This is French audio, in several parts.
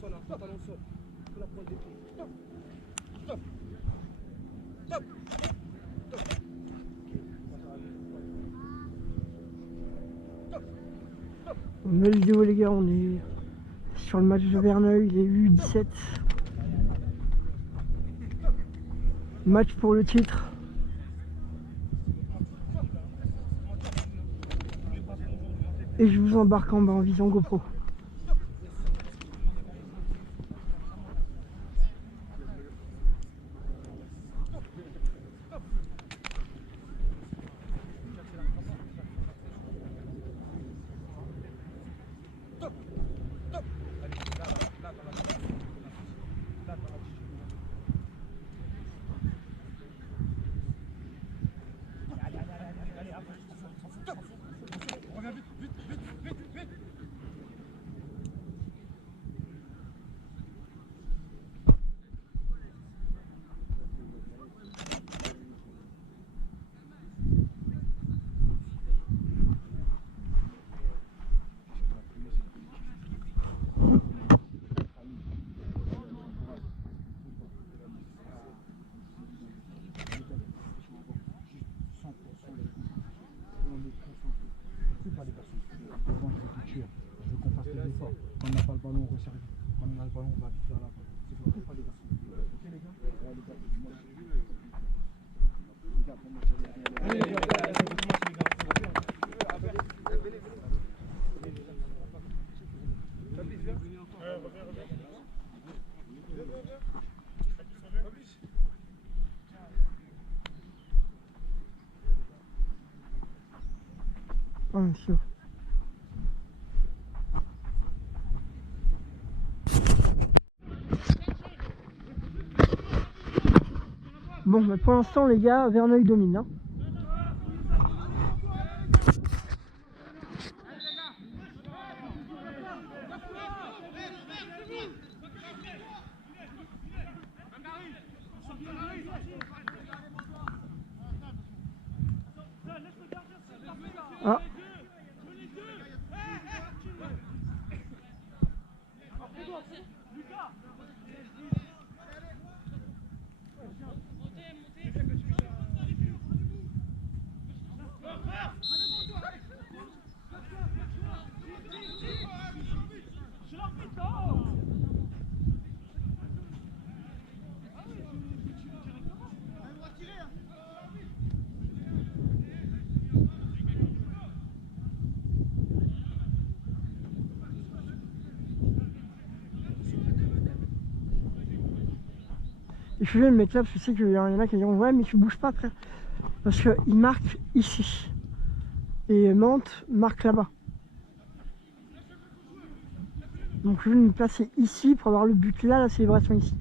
sol, hein. Pantalon au sol. Que la pointe des pieds. Stop. Stop. Stop. Stop. Stop. Stop. Nouvelle vidéo les gars, on est sur le match de Verneuil, les U17. Match pour le titre. Et je vous embarque en bas en vision GoPro. Quand on n'a pas le ballon, on resserre. Quand on a le ballon, on va vite vers l'avant. C'est pour tout, pas les garçons. Ok les gars? Ouais les gars, moi je vais. Les gars, pour moi je vais. Allez les gars, Ah, sûr. Bon, mais pour l'instant, les gars, Verneuil domine. Hein. Ah. Et je vais le mettre là parce que je sais qu'il y en a qui diront ouais mais tu bouges pas frère. Parce qu'il marque ici. Et Mantes marque là-bas. Donc je vais me placer ici pour avoir le but là, la célébration ici.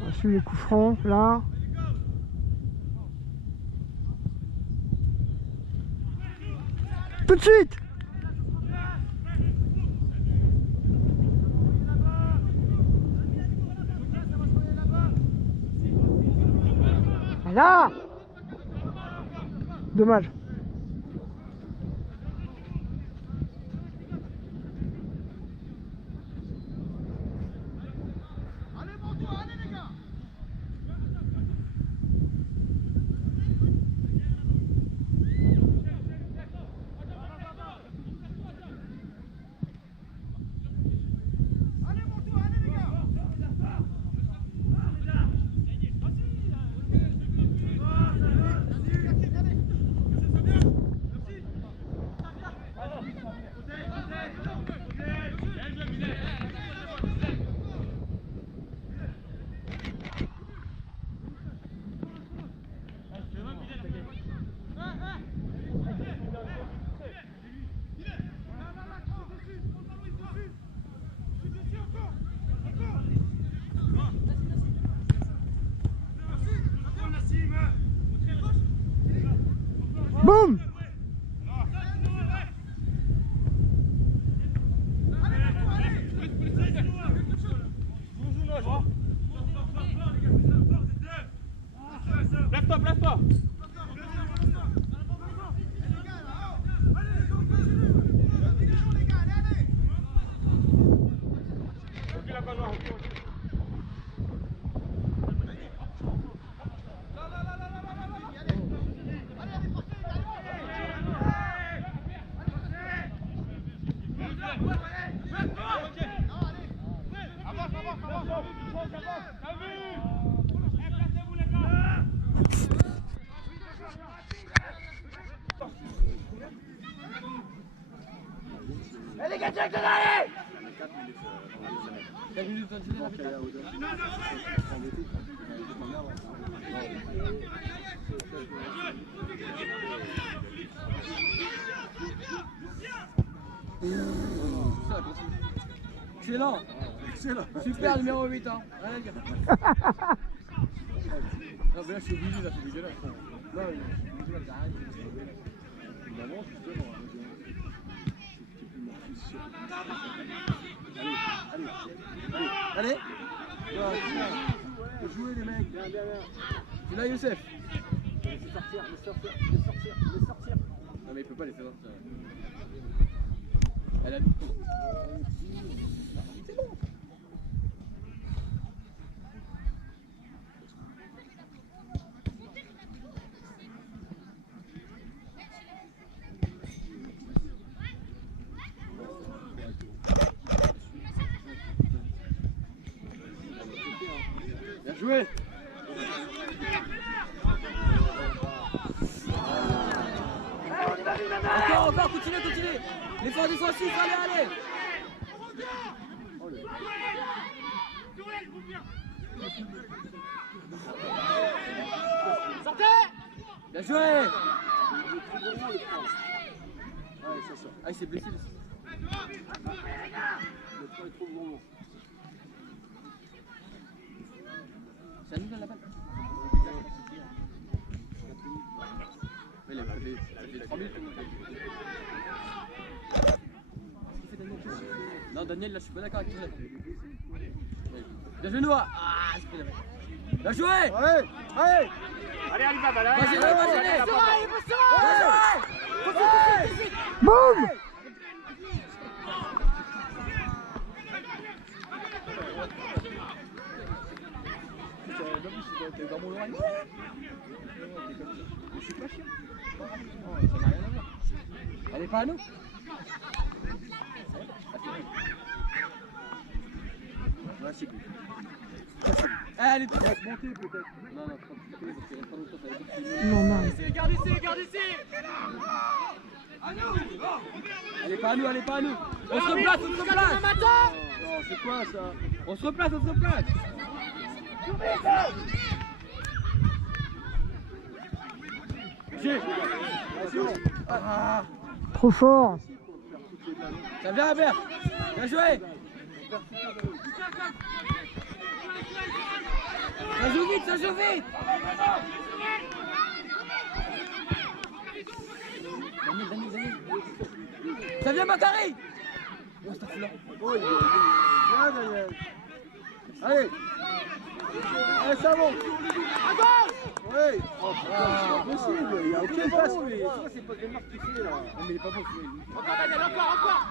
On suit les coups francs là. Tout de suite! Là! Dommage. Boum! Place-toi, place-toi. Les gars, direct d'aller! Excellent. Excellent. Super numéro 8 hein. Allez, les gars. Non mais là je suis obligé, là c'est dégueulasse. Là, j'arrête. Évidemment, justement. Allez. Faut jouer les mecs. Bien, bien, bien. Tu l'as Youssef. Laissez sortir, laissez sortir, laissez sortir, laissez sortir. Non mais il peut pas laisser sortir. Elle a... C'est bon. Bien joué. Encore, continuez, continuez. L'effort défensif, allez, allez. Sortez! Bien joué. Allez, ça sort. Ah, il s'est blessé. Le temps est trop gros. Ça nous donne la balle. Oui, il a fait 3 minutes. Non, Daniel, là, je suis pas d'accord avec toi. Bien joué, Noah. Ah, c'est pas bien. Bien joué. Allez, allez. Allez, Alibaba, allez! Vas-y, vas-y. Boum! T'es dans mon oreille. C'est pas chiant. Ça n'a rien à voir. Elle est pas à nous. Ouais, c'est good. Elle est On va se monter peut-être. Non, non, parce qu'il reste pas longtemps, ça va être fini. Non, non. Garde ici, garde ici! Elle est pas à nous, elle est pas à nous. On se replace, on se replace. Non, c'est quoi ça? On se replace, on se replace. Ah, Trop fort. ça vient, Albert. Bien joué. Ça joue vite, ça joue vite. Daniel. Ça vient, Macari. Oh, c'est un foulard. Viens, Daniel. Allez. Allez, ça monte. Oui. Oh putain, c'est pas possible. Il y a aucun passe. C'est pas des marques qui fait là. Non, mais il est pas bon. Encore, Daniel, encore!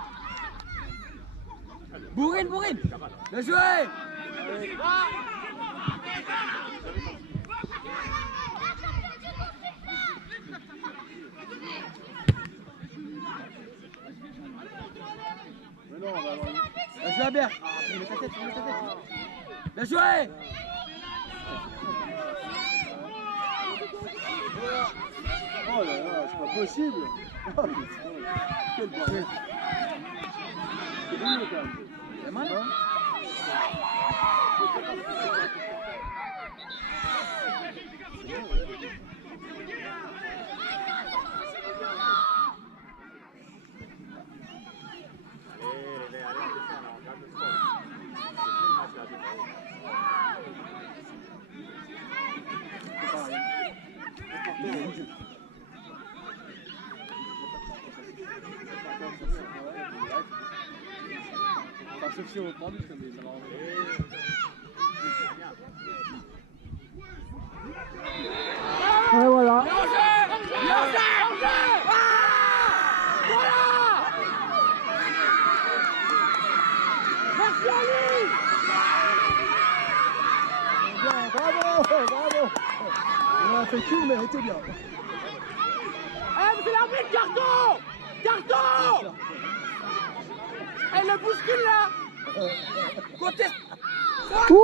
Bourrine. Bien joué. Mais non, on va avoir... Bien joué, Albert. Il met ta tête, Bien joué. Oh là là, c'est pas possible. Oh putain, quel bordel. C'est bon quand même. C'est mal, hein? Enfin, sauf si on prend but, mais ça va en Et voilà. Bravo, bravo. On a fait tout, mais était bien. Eh, c'est l'arbitre, carton! Carton! Elle le bouscule là! Côté! Ouais!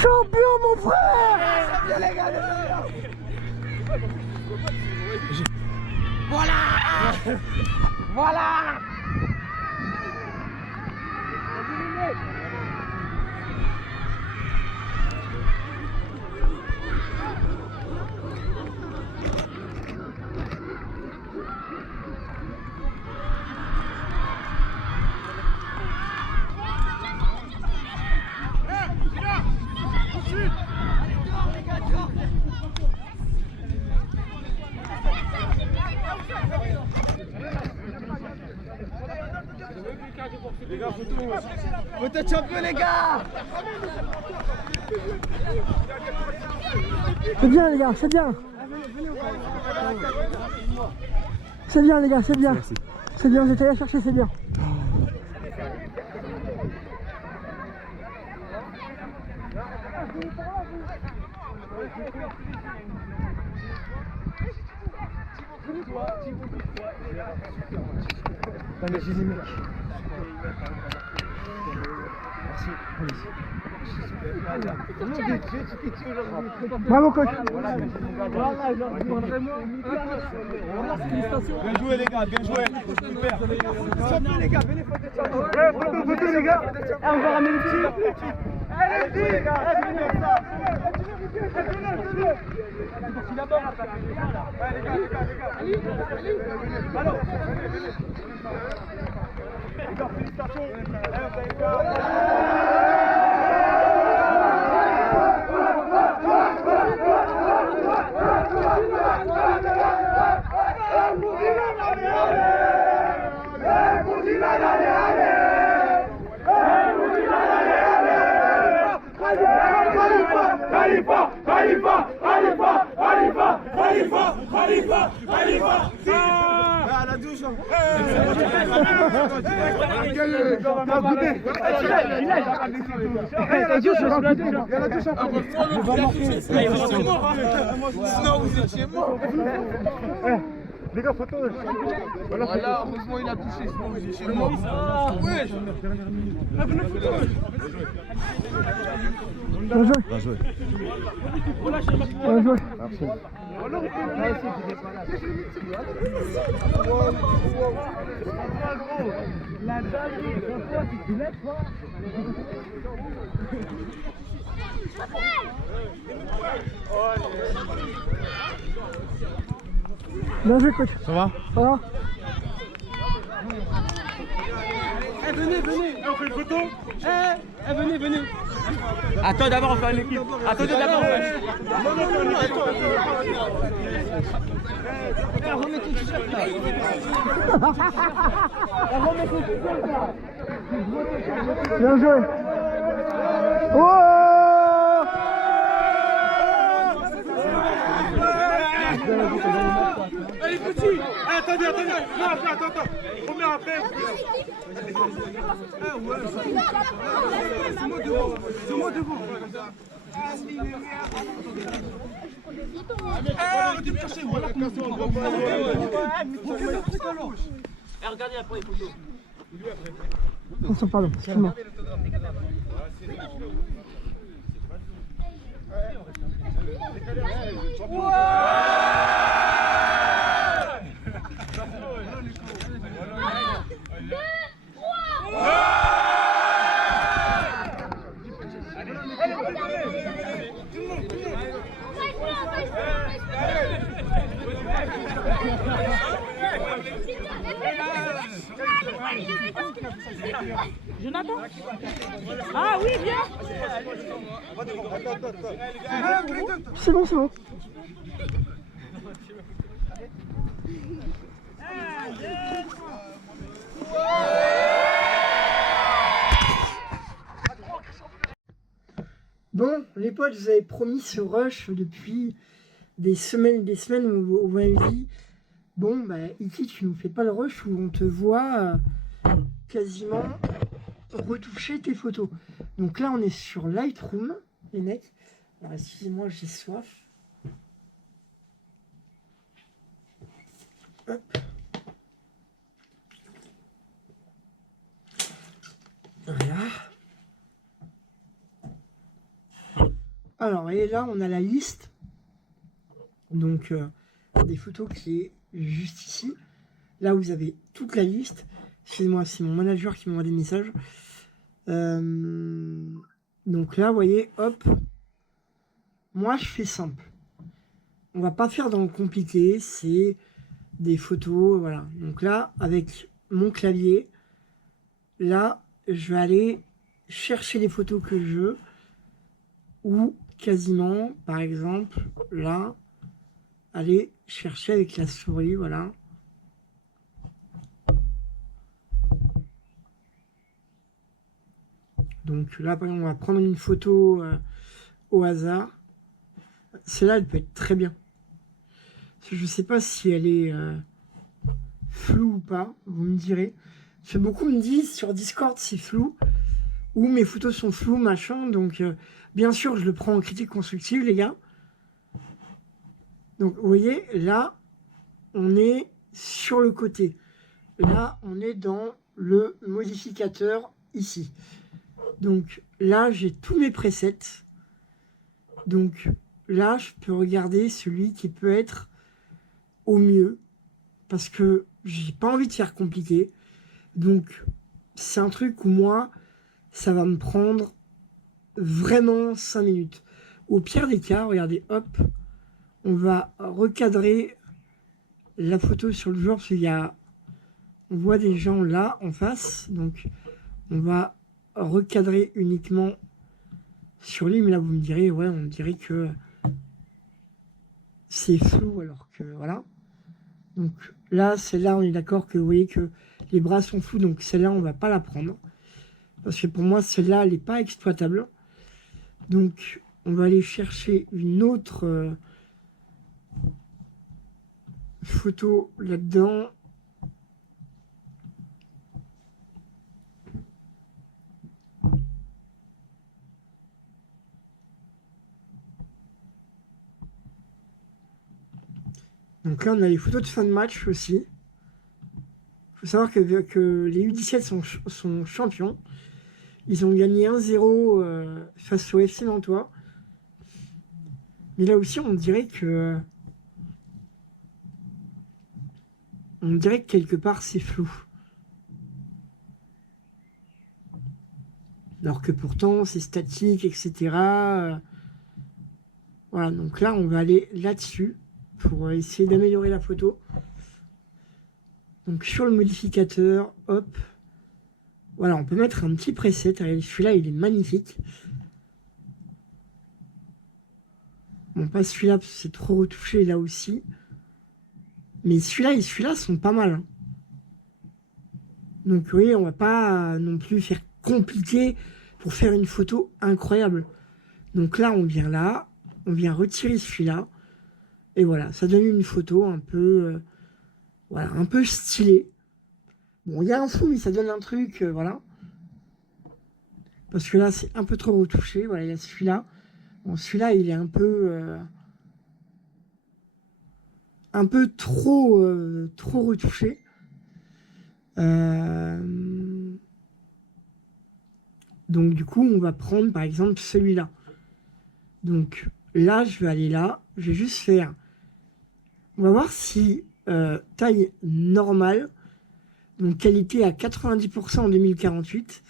Champion, mon frère! Voilà! Voilà! Les gars, photo champion, les gars. C'est bien, les gars, c'est bien. C'est bien, les gars, c'est bien. C'est bien, j'étais allé chercher, c'est bien. Bravo, coach. Bien joué, les gars, bien joué. Super. Champion, les gars, venez photo, les gars. On va ramener le petit. Allez, les gars. À la douche. Sinon vous étiez mort. Les gars, photo. Voilà, heureusement il a touché, sinon vous étiez mort. Ouais. Bien joué. Bien joué. Bien joué. Bien joué, coach. Ça va? Ça va? Eh, venez, venez! On fait une photo? Eh, venez, venez! Attends, d'abord on fait une équipe. Attendez, d'abord on fait une équipe. Non, attends. Remets ton t-shirt là. Remets ton t-shirt là. Bien joué. Oh! Allez, petit! Attendez! Non, attends! Remets après! Ah ouais, c'est moi devant! Arrêtez de me chercher, voilà! Regardez après les photos! Attention, pardon, excuse-moi. Jonathan? Ah oui, viens! C'est bon, c'est bon. Bon, les potes, je vous avais promis ce rush depuis des semaines où vous m'avez dit bon, bah, Iki, tu nous fais pas le rush où on te voit quasiment retoucher tes photos. Donc là, on est sur Lightroom, les mecs. Alors, excusez-moi, j'ai soif. Hop. Voilà. Alors, et là, on a la liste. Donc, des photos qui est juste ici. Là, vous avez toute la liste. Excusez-moi, c'est mon manager qui m'envoie des messages. Donc là, vous voyez, hop. Moi, je fais simple. On va pas faire dans le compliqué. C'est des photos, voilà. Donc là, avec mon clavier, là, je vais aller chercher les photos que je veux. Ou quasiment, par exemple, là, aller chercher avec la souris, voilà. Donc là, par exemple, on va prendre une photo au hasard. Celle-là, elle peut être très bien. Je ne sais pas si elle est floue ou pas, vous me direz. Parce que beaucoup me disent sur Discord c'est flou, ou mes photos sont floues, machin. Donc, bien sûr, je le prends en critique constructive, les gars. Donc, vous voyez, là, on est sur le côté. Là, on est dans le modificateur ici. Donc là, j'ai tous mes presets. Donc là, je peux regarder celui qui peut être au mieux. Parce que j'ai pas envie de faire compliqué. Donc c'est un truc où moi, ça va me prendre vraiment 5 minutes. Au pire des cas, regardez, hop, on va recadrer la photo sur le jour. Parce qu'il y a, on voit des gens là en face. Donc on va recadrer uniquement sur lui, mais là vous me direz, ouais, on dirait que c'est flou alors que voilà. Donc là, celle-là, on est d'accord que vous voyez que les bras sont flous, donc celle-là, on va pas la prendre. Parce que pour moi, celle-là, elle n'est pas exploitable. Donc on va aller chercher une autre photo là-dedans. Donc là, on a les photos de fin de match aussi. Il faut savoir que les U17 sont champions. Ils ont gagné 1-0 face au FC Nantois. Mais là aussi, on dirait que quelque part, c'est flou. Alors que pourtant, c'est statique, etc. Voilà, donc là, on va aller là-dessus pour essayer d'améliorer la photo. Donc sur le modificateur, hop. Voilà, on peut mettre un petit preset. Celui-là, il est magnifique. Bon, pas celui-là, parce que c'est trop retouché là aussi. Mais celui-là et celui-là sont pas mal. Hein. Donc oui, on va pas non plus faire compliqué pour faire une photo incroyable. Donc là, on vient retirer celui-là. Et voilà, ça donne une photo un peu, voilà, un peu stylée. Bon, il y a un fou, mais ça donne un truc, voilà. Parce que là, c'est un peu trop retouché. Voilà, il y a celui-là. Bon, celui-là, il est un peu trop retouché. Donc du coup, on va prendre par exemple celui-là. Donc là, je vais aller là. Je vais juste faire... On va voir si taille normale, donc qualité à 90% en 2048,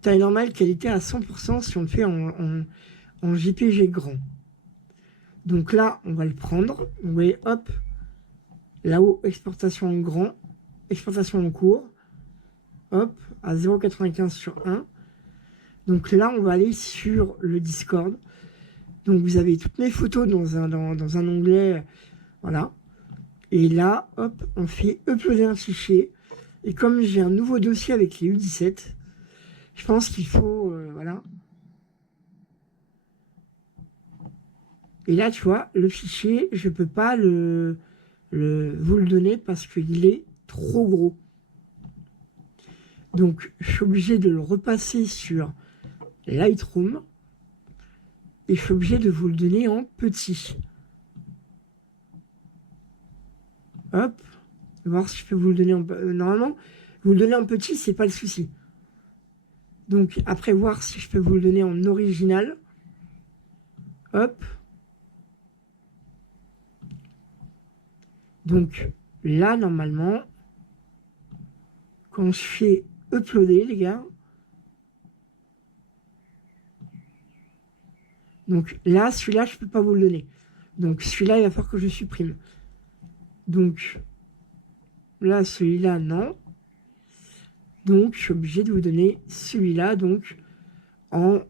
taille normale, qualité à 100% si on le fait en JPG grand. Donc là, on va le prendre. Vous voyez, hop, là-haut, exportation en grand, exportation en cours, hop, à 0,95 sur 1. Donc là, on va aller sur le Discord. Donc vous avez toutes mes photos dans un onglet, voilà. Et là, hop, on fait uploader un fichier. Et comme j'ai un nouveau dossier avec les U17, je pense qu'il faut, voilà. Et là, tu vois, le fichier, je ne peux pas vous le donner parce qu'il est trop gros. Donc, je suis obligé de le repasser sur Lightroom. Et je suis obligé de vous le donner en petit. Hop. Voir si je peux vous le donner en... normalement, vous le donner en petit, c'est pas le souci. Donc, après, voir si je peux vous le donner en original. Hop. Donc, là, normalement, quand je fais uploader, les gars, donc là, celui-là, je peux pas vous le donner. Donc, celui-là, il va falloir que je supprime. Donc, là, celui-là, non. Donc, je suis obligé de vous donner celui-là, donc, en...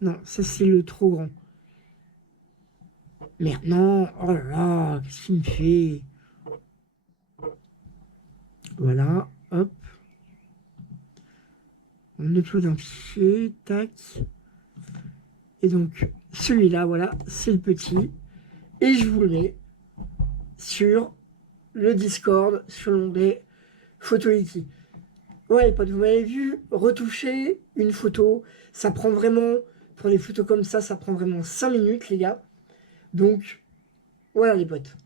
non, ça, c'est le trop grand. Merde, non. Oh là là, qu'est-ce qu'il me fait? Voilà, hop. On upload un fichier, tac. Et donc, celui-là, voilà, c'est le petit. Et je vous le mets sur le Discord, sur l'onglet Photoiki. Ouais, les potes, vous m'avez vu retoucher une photo. Ça prend vraiment, pour des photos comme ça prend vraiment 5 minutes, les gars. Donc, voilà, les potes.